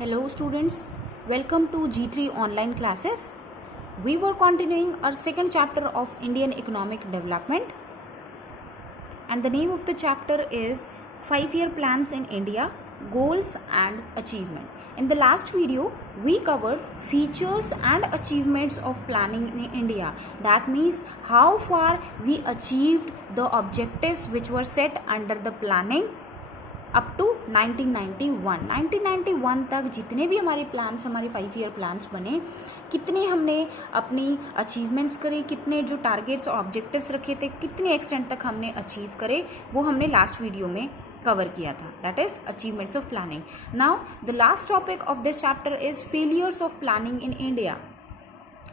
Hello students, welcome to G3 online classes. We were continuing our second chapter of Indian economic development, and the name of the chapter is 5-year plans in India, goals and achievement. In the last video, we covered features and achievements of planning in India. That means how far we achieved the objectives which were set under the planning up to 1991 तक जितने भी हमारे plans, हमारे 5-year plans बने, कितने हमने अपनी achievements करे, कितने जो टारगेट्स और ऑब्जेक्टिव्स रखे थे, कितने एक्सटेंट तक हमने अचीव करे, वो हमने लास्ट वीडियो में कवर किया था. That is achievements of planning. Now the last topic of this chapter is failures of planning in India.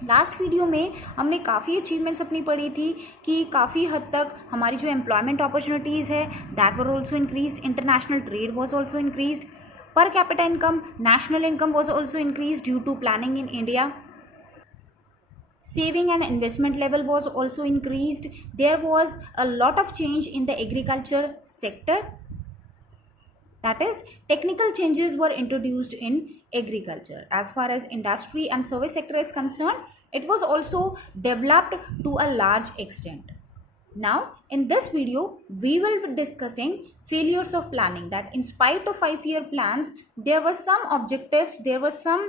Last video में हमने काफ़ी अचीवमेंट्स अपनी पढ़ी थी कि काफ़ी हद तक हमारी जो एम्प्लॉयमेंट अपॉर्चुनिटीज़ है that were also increase, international trade was also increase, per capita income, national income was also increase due to planning in India. Saving and investment level was also increased. There was a lot of change in the agriculture sector. That is, technical changes were introduced in agriculture. As far as industry and service sector is concerned, it was also developed to a large extent. Now, in this video, we will be discussing failures of planning. That in spite of 5-year plans, there were some objectives, there were some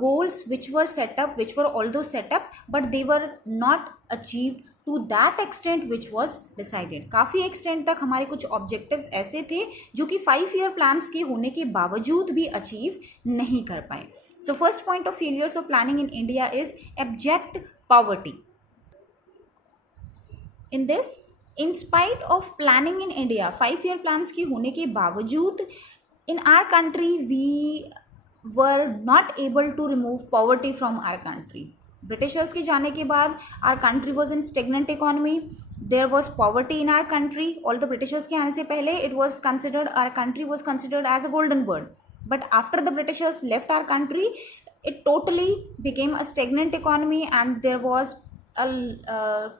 goals which were set up, which were although set up, but they were not achieved to that extent which was decided. काफ़ी extent तक हमारे कुछ objectives ऐसे थे जो कि 5-year plans के होने के बावजूद भी अचीव नहीं कर पाए. So first point of failures of planning in India is abject poverty. In this, in spite of planning in India, 5-year plans के होने के बावजूद in our country we were not able to remove poverty from our country. Britishers के जाने के बाद our country was in stagnant economy. There was poverty in our country. All the Britishers के आने से पहले it was considered, are country was considered as a golden bird. But after the Britishers left our country, it totally became a stagnant economy and there was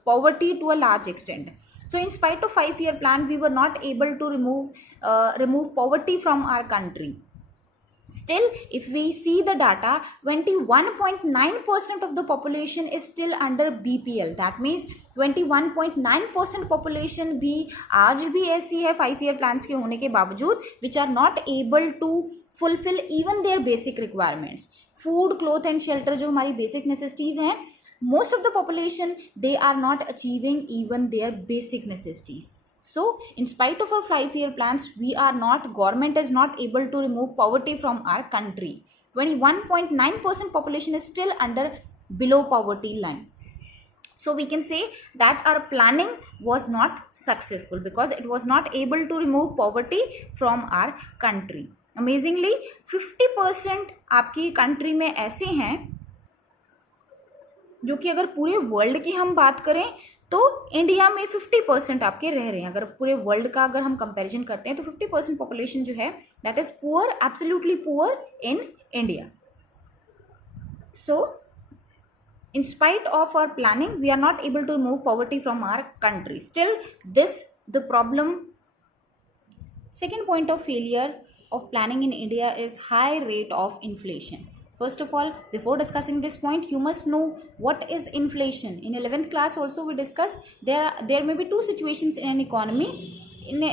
poverty to a large extent. So in spite of 5-year plan, we were not able to remove poverty from our country. Still, if we see the data, 21.9% of the population is still under BPL. That means 21.9% population भी आज भी ऐसी है 5-year plans के होने के बावजूद which are not able to fulfill even their basic requirements. Food, cloth and shelter जो हमारी basic necessities हैं, most of the population they are not achieving even their basic necessities. So, in spite of our 5-year plans, government is not able to remove poverty from our country. 21.9% population is still below poverty line. So, we can say that our planning was not successful because it was not able to remove poverty from our country. Amazingly, 50% आपकी country में ऐसे हैं जो कि अगर पूरे world की हम बात करें तो इंडिया में 50% आपके रह रहे हैं. अगर पूरे वर्ल्ड का अगर हम कंपैरिजन करते हैं तो 50% पॉपुलेशन जो है that is poor, absolutely poor in India. So in spite of our planning, we are not able to remove poverty from our country. Still, the problem. Second point of failure of planning in India is high rate of inflation. First of all, before discussing this point, you must know what is inflation. In 11th class also we discussed there may be two situations in an economy. In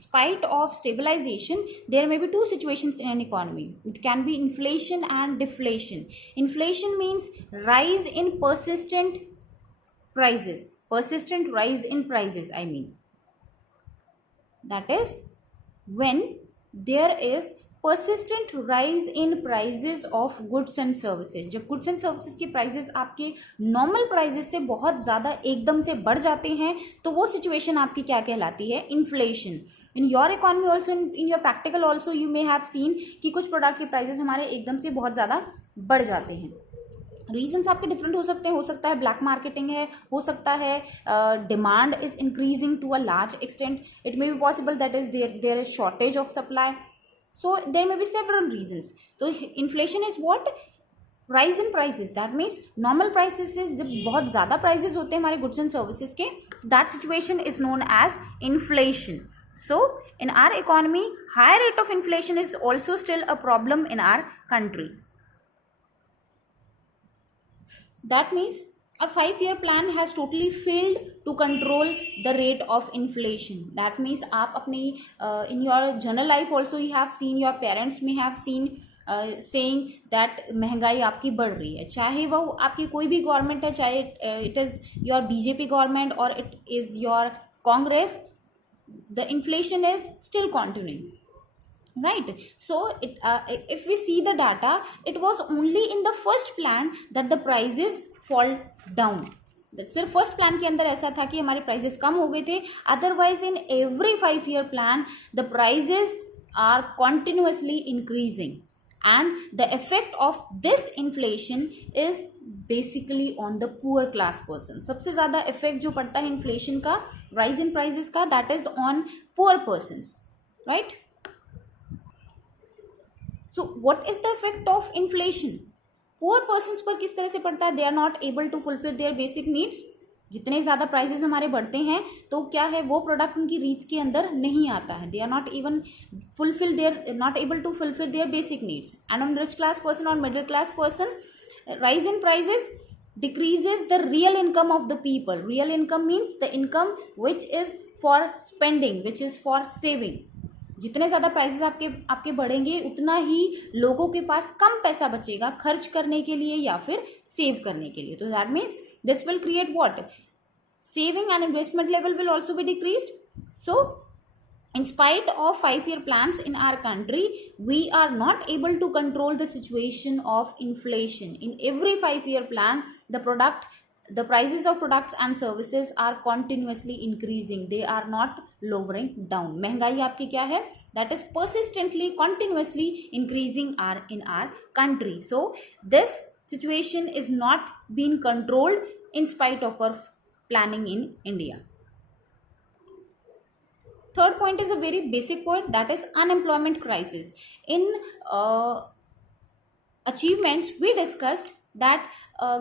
spite of stabilization, there may be two situations in an economy. It can be inflation and deflation. Inflation means rise in persistent prices. Persistent rise in prices, I mean. That is when there is persistent rise in prices of goods and services. जब goods and services के prices आपके normal prices से बहुत ज़्यादा एकदम से बढ़ जाते हैं तो वो situation आपकी क्या कहलाती है? Inflation. In your economy also, in your practical also, you may have seen कि कुछ product के prices हमारे एकदम से बहुत ज़्यादा बढ़ जाते हैं. रीजन्स आपके डिफरेंट हो सकते हैं. हो सकता है ब्लैक मार्केटिंग है, हो सकता है demand is increasing to a large extent. It may be possible that is there is shortage of supply. So there may be several reasons. So inflation is what? Rise in prices. That means normal prices से जब बहुत ज़्यादा prices होते हैं हमारे goods and services के, that situation is known as inflation. So in our economy, high rate of inflation is also still a problem in our country. That means a 5-year plan has totally failed to control the rate of inflation. That means आप अपनी in your general life also you have seen, your parents may have seen saying that महंगाई आपकी बढ़ रही है, चाहे वो आपकी कोई भी गवर्नमेंट है, चाहे it is your BJP government or it is your Congress, the inflation is still continuing, right? So if we see the data, it was only in the first plan that the prices fall down. सिर्फ first plan के अंदर ऐसा था कि हमारे prices कम हो गए थे, otherwise in every 5-year plan the prices are continuously increasing, and the effect of this inflation is basically on the poor class person. सबसे ज़्यादा effect जो पड़ता है inflation का, rise in prices का, that is on poor persons, right? So what is the effect of inflation? Poor persons पर किस तरह से पड़ता है? They are not able to fulfill their basic needs. जितने ज़्यादा प्राइसेस हमारे बढ़ते हैं तो क्या है, वो प्रोडक्ट उनकी रीच के अंदर नहीं आता है. They are not even fulfil their, not able to fulfil their basic needs. And on rich class person और middle class person, rise in prices decreases the real income of the people. Real income means the income which is for spending, which is for saving. जितने ज़्यादा prices आपके बढ़ेंगे उतना ही लोगों के पास कम पैसा बचेगा खर्च करने के लिए या फिर सेव करने के लिए. तो that means this will create what, saving and investment level will also be decreased. So in spite of 5-year plans in our country, we are not able to control the situation of inflation. In every 5-year plan, the prices of products and services are continuously increasing. They are not lowering down. महंगाई आपकी क्या है? That is persistently, continuously increasing in our country. So this situation is not being controlled in spite of our planning in India. Third point is a very basic point, that is unemployment crisis. In achievements, we discussed that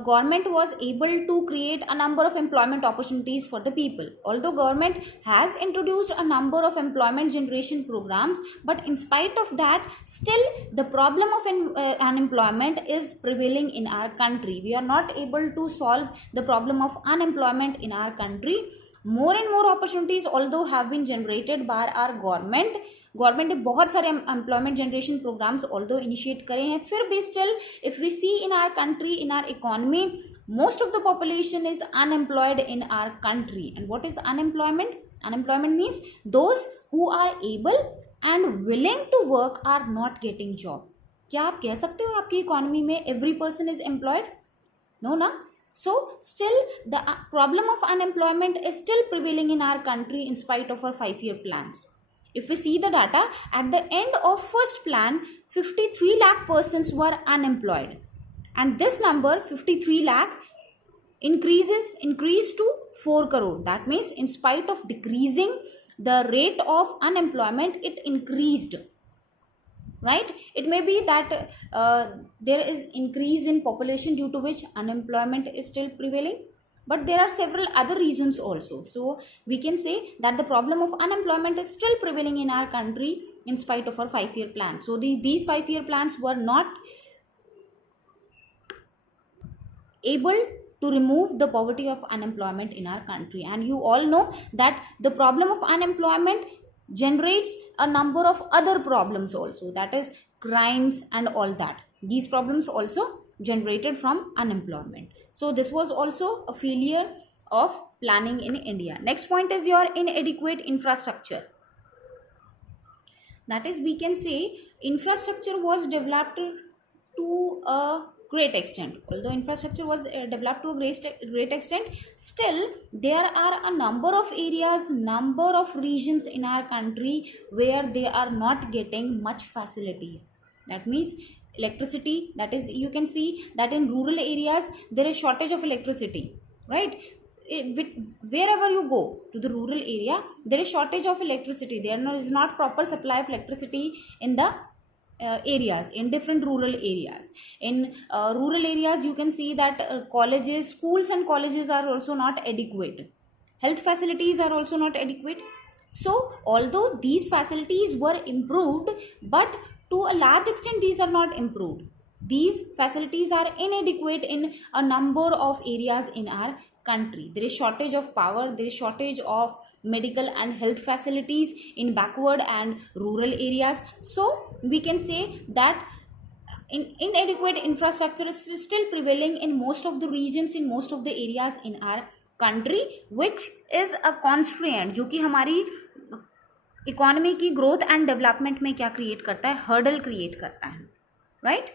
government was able to create a number of employment opportunities for the people. Although government has introduced a number of employment generation programs, but in spite of that, still the problem of unemployment is prevailing in our country. We are not able to solve the problem of unemployment in our country. More and more opportunities although have been generated by our government. Government ने बहुत सारे employment generation programmes although initiate करे हैं, फिर भी still if we see in our country, in our economy, most of the population is unemployed in our country. And what is unemployment? Unemployment means those who are able and willing to work are not getting job. क्या आप कह सकते हो आपकी economy में every person is employed? No ना. So still the problem of unemployment is still prevailing in our country in spite of our 5-year plans. If we see the data, at the end of first plan, 53 lakh persons were unemployed, and this number 53 lakh increased to 4 crore. That means in spite of decreasing the rate of unemployment, it increased, right? It may be that there is increase in population due to which unemployment is still prevailing, but there are several other reasons also. So we can say that the problem of unemployment is still prevailing in our country in spite of our 5-year plan. So these 5-year plans were not able to remove the poverty of unemployment in our country. And you all know that the problem of unemployment generates a number of other problems also, that is crimes and all that. These problems also generated from unemployment. So this was also a failure of planning in India. Next point is your inadequate infrastructure. That is, we can say infrastructure was developed to a great extent. Although infrastructure was developed to a great extent, still there are a number of areas, number of regions in our country where they are not getting much facilities. That means electricity, that is, you can see that in rural areas there is shortage of electricity, right? Wherever you go to the rural area, there is shortage of electricity. There is not proper supply of electricity in the areas, in different rural areas. In rural areas, you can see that schools and colleges are also not adequate. Health facilities are also not adequate. So although these facilities were improved, but to a large extent these are not improved. These facilities are inadequate in a number of areas in our country. There is shortage of power, there is shortage of medical and health facilities in backward and rural areas. So we can say that inadequate infrastructure is still prevailing in most of the regions, in most of the areas in our country, which is a constraint जो कि हमारी economy की growth and development में क्या create करता है, hurdle create करता है, right.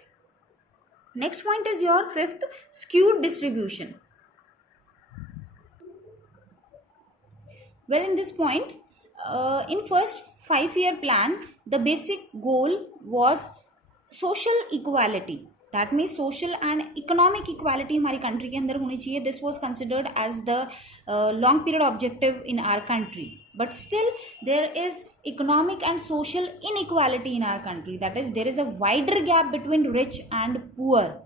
Next point is your fifth, skewed distribution. Well, in this point, in first 5-year plan, the basic goal was social equality. That means social and economic equality हमारी country के अंदर होनी चाहिए. This was considered as the long period objective in our country. But still, there is economic and social inequality in our country. That is, there is a wider gap between rich and poor.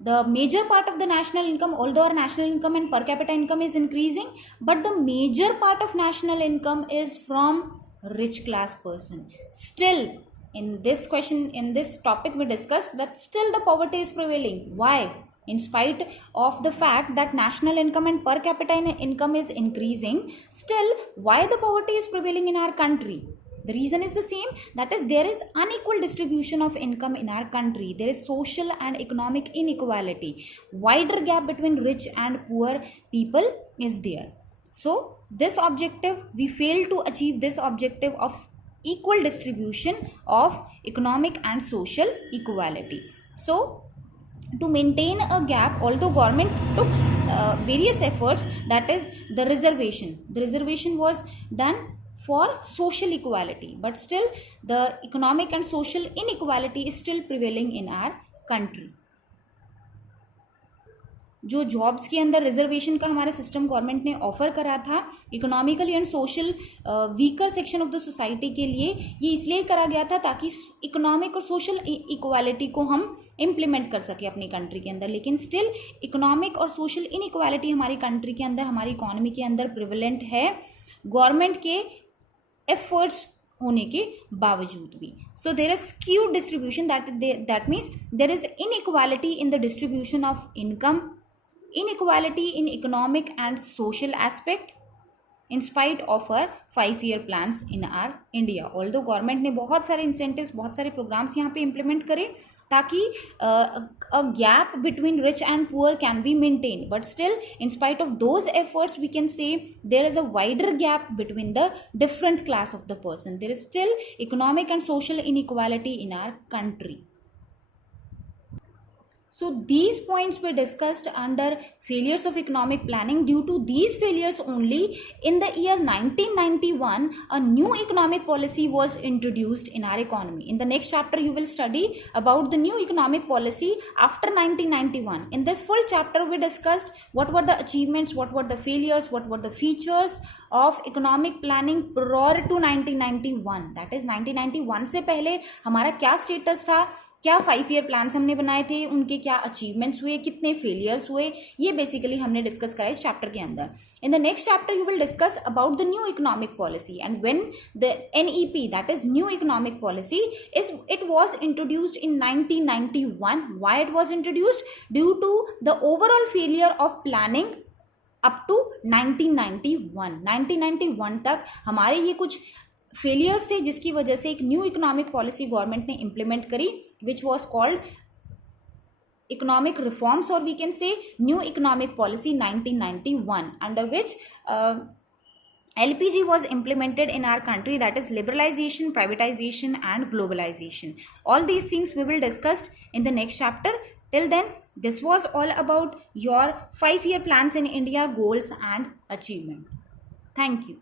The major part of the national income, although our national income and per capita income is increasing, but the major part of national income is from rich class person. Still, in this question, in this topic we discussed that still the poverty is prevailing. Why? In spite of the fact that national income and per capita income is increasing, still why the poverty is prevailing in our country? The reason is the same, that is, there is unequal distribution of income in our country. There is social and economic inequality. Wider gap between rich and poor people is there. So this objective, we fail to achieve this objective of equal distribution of economic and social equality. So to maintain a gap, although government took various efforts, that is the reservation was done for social equality, but still the economic and social inequality is still prevailing in our country. जो jobs के अंदर reservation का हमारा system government ने offer करा था economically and social weaker section of the society के लिए, ये इसलिए करा गया था ताकि इकोनॉमिक और सोशल इक्वालिटी को हम इम्प्लीमेंट कर सके अपनी कंट्री के अंदर. लेकिन स्टिल इकोनॉमिक और सोशल इनइक्वालिटी हमारी कंट्री के अंदर, हमारी इकोनॉमी के अंदर प्रिवेलेंट है गवर्नमेंट के एफर्ट्स होने के बावजूद भी. So there is skewed distribution, that means there is inequality in the distribution of income, inequality in economic and social aspect in spite of our 5-year plans in our India. Although government ने बहुत सारे incentives, बहुत सारे programs यहाँ पे implement करे ताकि a gap between rich and poor can be maintained, but still in spite of those efforts we can say there is a wider gap between the different class of the person. There is still economic and social inequality in our country. So these points were discussed under failures of economic planning. Due to these failures only, in the year 1991, a new economic policy was introduced in our economy. In the next chapter, you will study about the new economic policy after 1991. In this full chapter, we discussed what were the achievements, what were the failures, what were the features of economic planning prior to 1991. That is 1991 से पहले हमारा क्या status था, क्या 5-year plans हमने बनाए थे, उनके क्या अचीवमेंट्स हुए, कितने फेलियर्स हुए, ये बेसिकली हमने डिस्कस करा इस चैप्टर के अंदर. In the next chapter you will discuss about the new economic policy and when the NEP, that is new economic policy, it was introduced in 1991. Why it was introduced? Due to the overall failure of planning up to 1991. 1991 तक हमारे ये कुछ failures थे जिसकी वजह से एक new economic policy government ने इम्प्लीमेंट करी which was called economic reforms, और we can say new economic policy 1991, under which LPG was implemented in our country, that is liberalization, privatization and globalization. All these things we will discuss in the next chapter. Till then, this was all about your 5-year plans in India, goals and achievement. Thank you.